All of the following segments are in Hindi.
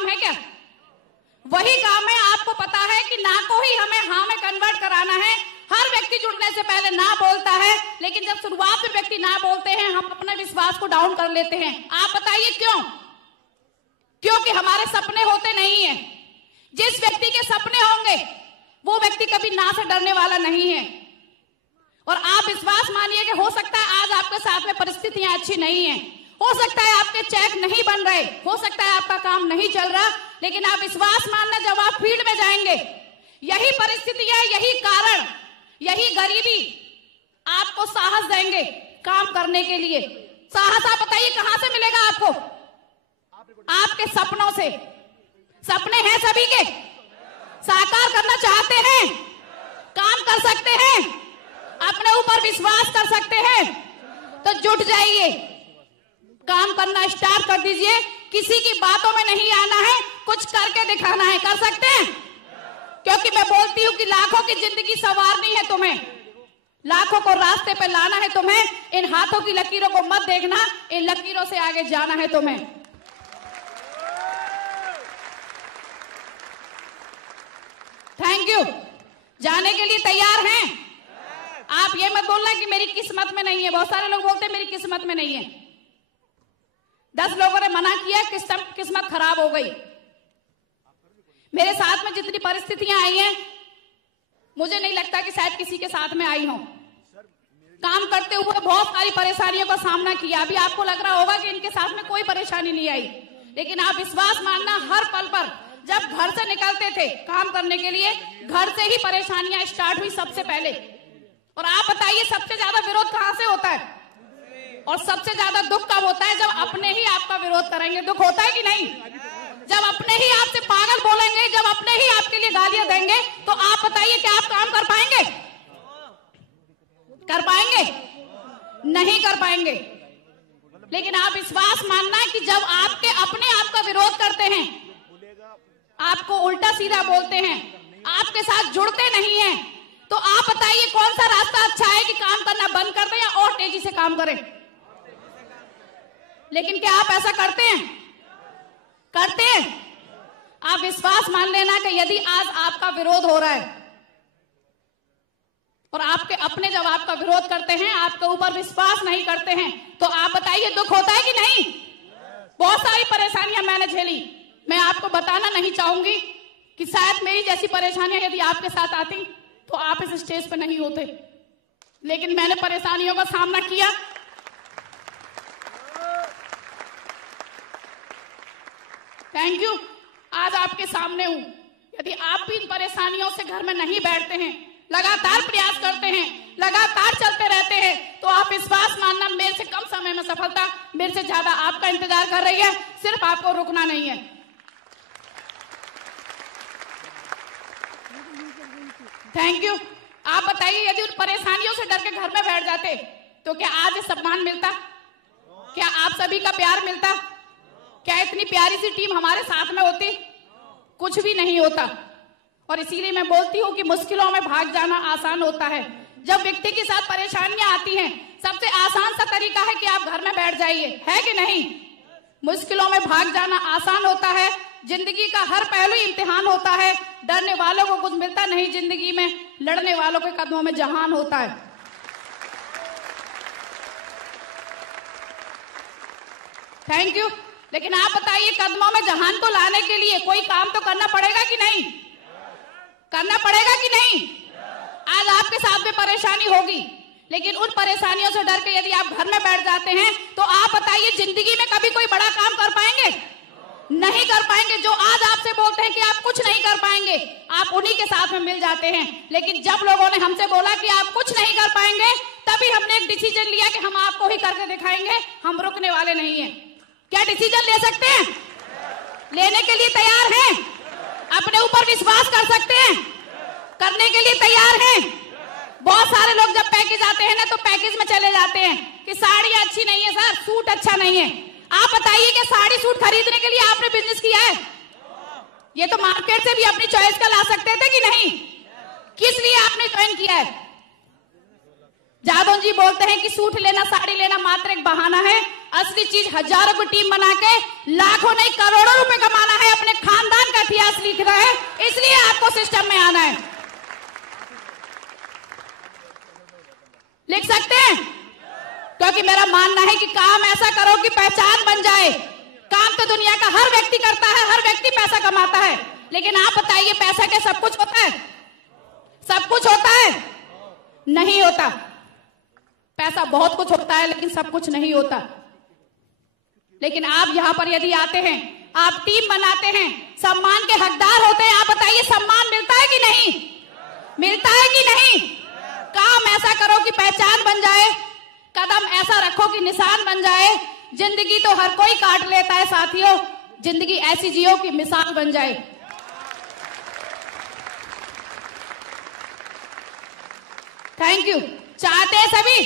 काम है क्या? वही काम है। आपको पता है कि ना को ही हमें हाँ में कन्वर्ट कराना है। हर व्यक्ति जुड़ने से पहले ना बोलता है, लेकिन जब शुरुआत में व्यक्ति ना बोलते हैं हम अपने विश्वास को डाउन कर लेते हैं। आप बताइए क्यों? क्योंकि हमारे सपने होते नहीं है। जिस व्यक्ति के सपने होंगे वो व्यक्ति कभी ना से डरने वाला नहीं है। और आप विश्वास मानिए कि हो सकता है आज आपके साथ में परिस्थितियां अच्छी नहीं है, हो सकता है आपके चेक नहीं बन रहे, हो सकता है आपका काम नहीं चल रहा, लेकिन आप विश्वास मानना जब आप फील्ड में जाएंगे, यही परिस्थितियां, यही कारण, यही गरीबी आपको साहस देंगे काम करने के लिए। साहस आप बताइए कहां से मिलेगा आपको? आपके सपनों से। सपने हैं सभी के, साकार करना चाहते हैं, काम कर सकते हैं, अपने ऊपर विश्वास कर सकते हैं, तो जुट जाइए, काम करना स्टार्ट कर दीजिए। किसी की बातों में नहीं आना है, कुछ करके दिखाना है। कर सकते हैं? क्योंकि मैं बोलती हूं कि लाखों की जिंदगी संवारनी है तुम्हें, लाखों को रास्ते पे लाना है तुम्हें। इन हाथों की लकीरों को मत देखना, इन लकीरों से आगे जाना है तुम्हें। Thank you. जाने के लिए तैयार हैं? आप ये मत बोलना कि मेरी किस्मत में नहीं है। बहुत सारे लोग बोलते हैं मेरी किस्मत में नहीं है। 10 लोगों ने मना किया, किस्मत खराब हो गई। मेरे साथ में जितनी परिस्थितियां आई हैं, मुझे नहीं लगता कि शायद किसी के साथ में आई हो। काम करते हुए बहुत सारी परेशानियों का सामना किया। अभी आपको लग रहा होगा कि इनके साथ में कोई परेशानी नहीं आई, लेकिन आप विश्वास मानना, हर पल पर जब घर से निकलते थे काम करने के लिए, घर से ही परेशानियां स्टार्ट हुई सबसे पहले। और आप बताइए सबसे ज्यादा विरोध कहां से होता है? और सबसे ज्यादा दुख कब होता है? जब अपने ही आपका विरोध करेंगे। दुख होता है कि नहीं? जब अपने ही आपसे पागल बोलेंगे, जब अपने ही आपके लिए गालियां देंगे, तो आप बताइए क्या आप काम कर पाएंगे? कर पाएंगे? नहीं कर पाएंगे। लेकिन आप विश्वास मानना कि जब आपके अपने आपका विरोध करते हैं, आपको उल्टा सीधा बोलते हैं, आपके साथ जुड़ते नहीं हैं, तो आप बताइए कौन सा रास्ता अच्छा है कि काम करना बंद कर दें या और तेजी से काम करें? लेकिन क्या आप ऐसा करते हैं? करते हैं? आप विश्वास मान लेना कि यदि आज आपका विरोध हो रहा है और आपके अपने जब आपका विरोध करते हैं, आपके ऊपर विश्वास नहीं करते हैं, तो आप बताइए दुख होता है कि नहीं? बहुत सारी परेशानियां मैंने झेली। मैं आपको बताना नहीं चाहूंगी कि शायद मेरी जैसी परेशानियां यदि आपके साथ आती तो आप इस स्टेज पे नहीं होते, लेकिन मैंने परेशानियों का सामना किया। Thank you. आज आपके सामने हूं। यदि आप भी इन परेशानियों से घर में नहीं बैठते हैं, लगातार प्रयास करते हैं, लगातार चलते रहते हैं, तो आप विश्वास मानना मेरे से कम समय में सफलता मेरे से ज्यादा आपका इंतजार कर रही है। सिर्फ आपको रुकना नहीं है। Thank you. आप बताइए यदि उन परेशानियों से डर के घर में बैठ जाते तो क्या आज ये सम्मान मिलता? क्या आप सभी का प्यार मिलता? क्या इतनी प्यारी सी टीम हमारे साथ में होती? कुछ भी नहीं होता। और इसीलिए मैं बोलती हूँ कि मुश्किलों में भाग जाना आसान होता है। जब व्यक्ति के साथ परेशानियां आती हैं, सबसे आसान सा तरीका है कि आप घर में बैठ जाइए, है कि नहीं? मुश्किलों में भाग जाना आसान होता है। जिंदगी का हर पहलू इम्तिहान होता है। डरने वालों को कुछ मिलता नहीं जिंदगी में, लड़ने वालों के कदमों में जहान होता है। Thank you. लेकिन आप बताइए कदमों में जहान को लाने के लिए कोई काम तो करना पड़ेगा कि नहीं? करना पड़ेगा कि नहीं? आज आपके साथ में परेशानी होगी, लेकिन उन परेशानियों से डर के यदि आप घर में बैठ जाते हैं, तो आप बताइए जिंदगी में कभी कोई बड़ा काम कर पाएंगे? नहीं कर पाएंगे। जो आज आपसे बोलते हैं कि आप कुछ नहीं कर पाएंगे, आप उन्हीं के साथ में मिल जाते हैं। लेकिन जब लोगों ने हमसे बोला कि आप कुछ नहीं कर पाएंगे, तभी हमने एक डिसीजन लिया कि हम आपको ही करके दिखाएंगे, हम रुकने वाले नहीं हैं। क्या डिसीजन ले सकते हैं? लेने के लिए तैयार हैं? अपने ऊपर विश्वास कर सकते हैं? करने के लिए तैयार हैं? बहुत सारे लोग जब पैकेज आते हैं ना, तो पैकेज में चले जाते हैं कि साड़ी अच्छी नहीं है सर, सूट अच्छा नहीं है। आप बताइए कि साड़ी सूट खरीदने के लिए आपने बिजनेस किया है? ये तो मार्केट से भी अपनी चॉइस का ला सकते थे कि नहीं? किस लिए आपने ज्वाइन किया है? जादव जी बोलते हैं कि सूट लेना, साड़ी लेना मात्र एक बहाना है। असली चीज हजारों की टीम बना के लाखों नहीं करोड़ों रुपए कमाना है, अपने खानदान का इतिहास लिख रहा है, इसलिए आपको सिस्टम में आना है। लिख सकते हैं? क्योंकि मेरा मानना है कि काम ऐसा करो कि पहचान बन जाए। काम तो दुनिया का हर व्यक्ति करता है, हर व्यक्ति पैसा कमाता है, लेकिन आप बताइए पैसा क्या सब कुछ होता है? सब कुछ होता है? नहीं होता। पैसा बहुत कुछ होता है लेकिन सब कुछ नहीं होता। लेकिन आप यहां पर यदि आते हैं, आप टीम बनाते हैं, सम्मान के हकदार होते हैं, आप बताइए सम्मान मिलता है कि नहीं? मिलता है कि नहीं? काम ऐसा करो कि पहचान बन जाए, कदम ऐसा रखो कि निशान बन जाए। जिंदगी तो हर कोई काट लेता है साथियों, जिंदगी ऐसी जियो कि मिसाल बन जाए। Thank you. चाहते हैं सभी?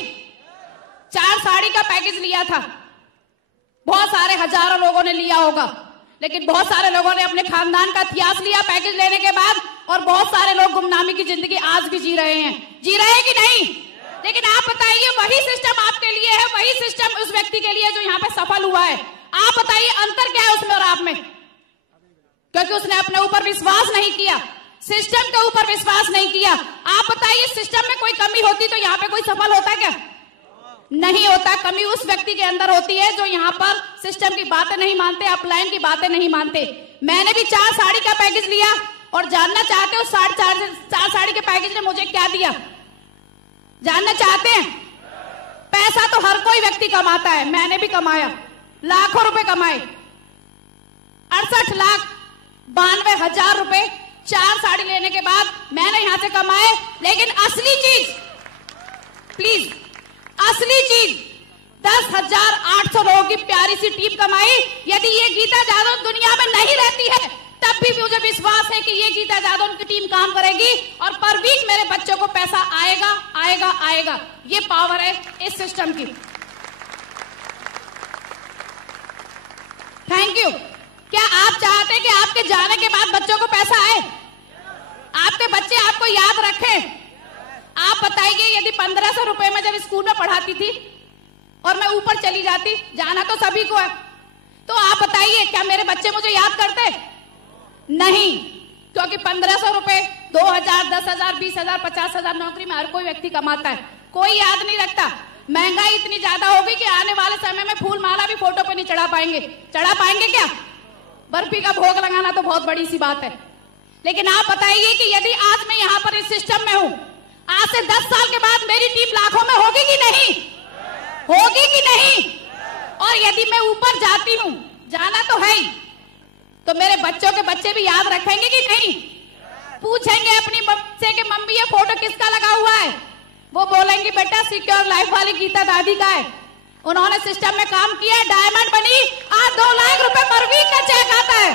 4 साड़ी का पैकेज लिया था, बहुत सारे हजारों लोगों ने लिया होगा, लेकिन बहुत सारे लोगों ने अपने खानदान का इतिहास लिया पैकेज लेने के बाद, और बहुत सारे लोग गुमनामी की जिंदगी आज भी जी रहे हैं। जी रहे हैं कि नहीं? लेकिन आप बताइए, वही सिस्टम आपके लिए है, वही सिस्टम उस व्यक्ति के लिए जो यहाँ पे सफल हुआ है। आप बताइए अंतर क्या है उसमें और आप में? क्योंकि उसने अपने ऊपर विश्वास नहीं किया, सिस्टम के ऊपर विश्वास नहीं किया। आप बताइए सिस्टम में कोई कमी होती तो यहाँ पे कोई सफल होता क्या? नहीं होता। कमी उस व्यक्ति के अंदर होती है जो यहाँ पर सिस्टम की बातें नहीं मानते, अपलाइन की बातें नहीं मानते। मैंने भी 4 साड़ी का पैकेज लिया, और जानना चाहते हो 4 साड़ी के पैकेज ने मुझे क्या दिया? जानना चाहते हैं? पैसा तो हर कोई व्यक्ति कमाता है, मैंने भी कमाया, लाखों रुपए कमाए, 68,92,000 रुपए 4 साड़ी लेने के बाद मैंने यहां से कमाए। लेकिन असली चीज, प्लीज, असली चीज 10,800 लोगों की प्यारी सी टीम कमाई। यदि ये गीता जादव दुनिया में नहीं रहती है, तब भी मुझे विश्वास है कि ये गीता जादव उनकी टीम काम करेगी, और पर वीक मेरे बच्चों को पैसा आएगा आएगा आएगा। ये पावर है इस सिस्टम की। Thank you. क्या आप चाहते हैं कि आपके जाने के बाद बच्चों को पैसा आए, आपके बच्चे आपको याद रखें? आप बताइए, यदि 1500 रुपए में जब स्कूल में पढ़ाती थी और मैं ऊपर चली जाती, जाना तो सभी को है, तो आप बताइए क्या मेरे बच्चे मुझे याद करते? नहीं, क्योंकि 1500 रुपए 2000, 10,000, 20,000, 50,000 नौकरी में हर कोई व्यक्ति कमाता है, कोई याद नहीं रखता। महंगाई इतनी ज्यादा होगी कि आने वाले समय में फूल माला भी फोटो पे नहीं चढ़ा पाएंगे। चढ़ा पाएंगे क्या? बर्फी का भोग लगाना तो बहुत बड़ी सी बात है। लेकिन आप बताइए कि यदि आज मैं यहाँ पर इस सिस्टम में हूं, आज से 10 साल के बाद मेरी टीम लाखों में होगी कि नहीं? होगी कि नहीं? और यदि मैं ऊपर जाती हूं, जाना तो है ही, तो मेरे बच्चों के बच्चे भी याद रखेंगे कि नहीं? पूछेंगे अपनी बच्चे के मम्मी ये फोटो किसका लगा हुआ है? वो बोलेंगे बेटा सिक्योर लाइफ वाली गीता दादी का है, उन्होंने सिस्टम में काम किया, डायमंड बनी, आज 2 लाख रुपए पर वीक का चेक आता है।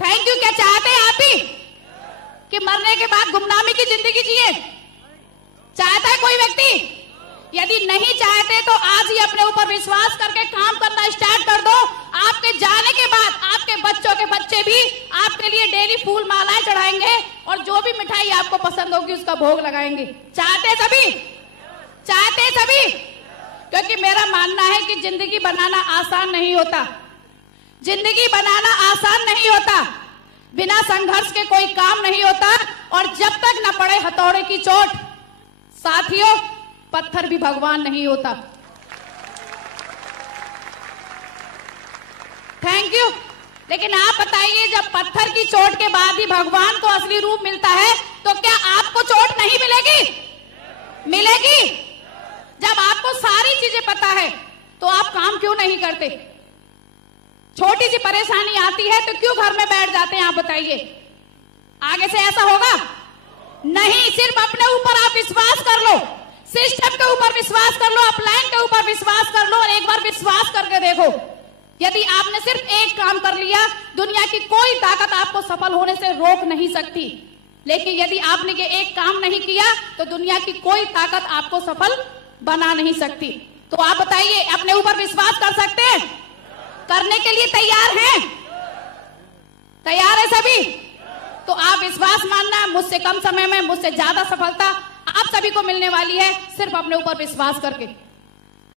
Thank you. क्या चाहते हैं आप ही कि मरने के बाद गुमनामी की जिंदगी जिए? चाहता है कोई व्यक्ति? यदि नहीं चाहते तो आज ही अपने ऊपर विश्वास करके काम करना स्टार्ट कर दो। आपके जाने के बाद आपके बच्चों के बच्चे भी आपके लिए डेली फूल मालाएं चढ़ाएंगे, और जो भी मिठाई आपको पसंद होगी उसका भोग लगाएंगे। चाहते सभी? चाहते सभी? क्योंकि मेरा मानना है कि जिंदगी बनाना आसान नहीं होता, जिंदगी बनाना आसान नहीं होता, बिना संघर्ष के कोई काम नहीं होता। और जब तक न पड़े हथौड़े की चोट, साथियों, पत्थर भी भगवान नहीं होता। Thank you. लेकिन आप बताइए, जब पत्थर की चोट के बाद ही भगवान को असली रूप मिलता है, तो क्या आपको चोट नहीं मिलेगी? मिलेगी। जब आपको सारी चीजें पता है तो आप काम क्यों नहीं करते? छोटी सी परेशानी आती है तो क्यों घर में बैठ जाते हैं? आप बताइए, आगे से ऐसा होगा नहीं। सिर्फ अपने ऊपर आप विश्वास कर लो, सिस्टम के ऊपर विश्वास कर लो, अपलाइन के ऊपर विश्वास कर लो, और एक बार विश्वास करके देखो। यदि आपने सिर्फ एक काम कर लिया, दुनिया की कोई ताकत आपको सफल होने से रोक नहीं सकती। लेकिन यदि आपने ये एक काम नहीं किया तो दुनिया की कोई ताकत आपको सफल बना नहीं सकती। तो आप बताइए, अपने ऊपर विश्वास कर सकते हैं? करने के लिए तैयार हैं? तैयार है सभी? तो आप विश्वास मानना, मुझसे कम समय में मुझसे ज्यादा सफलता आप सभी को मिलने वाली है, सिर्फ अपने ऊपर विश्वास करके।